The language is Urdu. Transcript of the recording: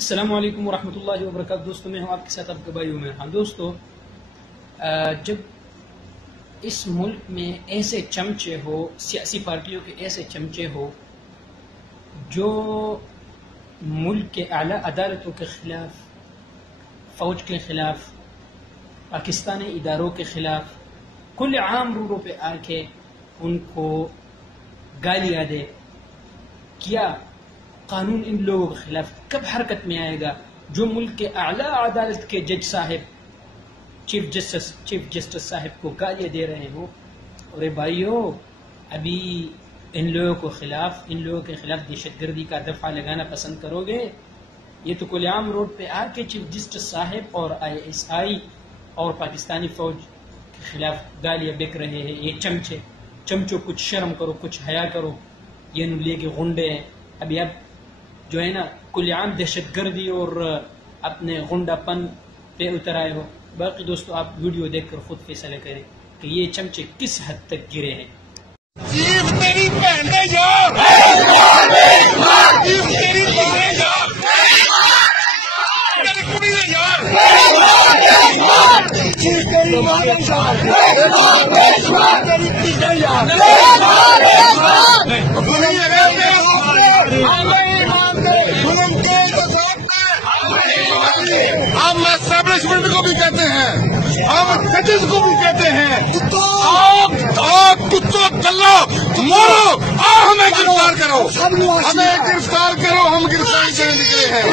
السلام علیکم ورحمۃ اللہ وبرکاتہ۔ دوستوں میں ہوں آپ کے ساتھ آپ کا بھائی عمر خان۔ دوستوں، جب اس ملک میں ایسے چمچے ہو، سیاسی پارٹیوں کے ایسے چمچے ہو جو ملک کے اعلیٰ عدالتوں کے خلاف، فوج کے خلاف، پاکستانی اداروں کے خلاف کل عام روڈوں پہ آ کے ان کو گالیاں دے، کیا قانون ان لوگوں کے خلاف کب حرکت میں آئے گا؟ جو ملک کے اعلیٰ عدالت کے جج صاحب، چیف جسٹس صاحب کو گالیاں دے رہے ہوں، اور بھائیو ابھی ان لوگوں کے خلاف دہشت گردی کا دفعہ لگانا پسند کرو گے؟ یہ تو کل عام روڈ پہ آ کے چیف جسٹس صاحب اور ISI اور پاکستانی فوج کے خلاف گالیاں بک رہے ہیں۔ یہ چمچوں کچھ شرم کرو، کچھ حیا کرو، یہ لے کے غنڈے ہیں۔ ابھی اب جو ہے نا کل عام دہشت گردی اور اپنے غنڈہ پن پہ اتر آئے ہو۔ باقی دوستو آپ ویڈیو دیکھ کر خود فیصلہ کریں کہ یہ چمچے کس حد تک گرے ہیں۔ تیری بہن نے یار تیری بہن یار تیری کڑی نے یار تیری ماں نے ہم اسٹیبلشمنٹ کو بھی کہتے ہیں، ہم ججز کو بھی کہتے ہیں، آپ کتوں چلو مورو، ہمیں گرفتار کرو، ہمیں گرفتار کرو، ہم گرفتاری کرنے نکلے ہیں۔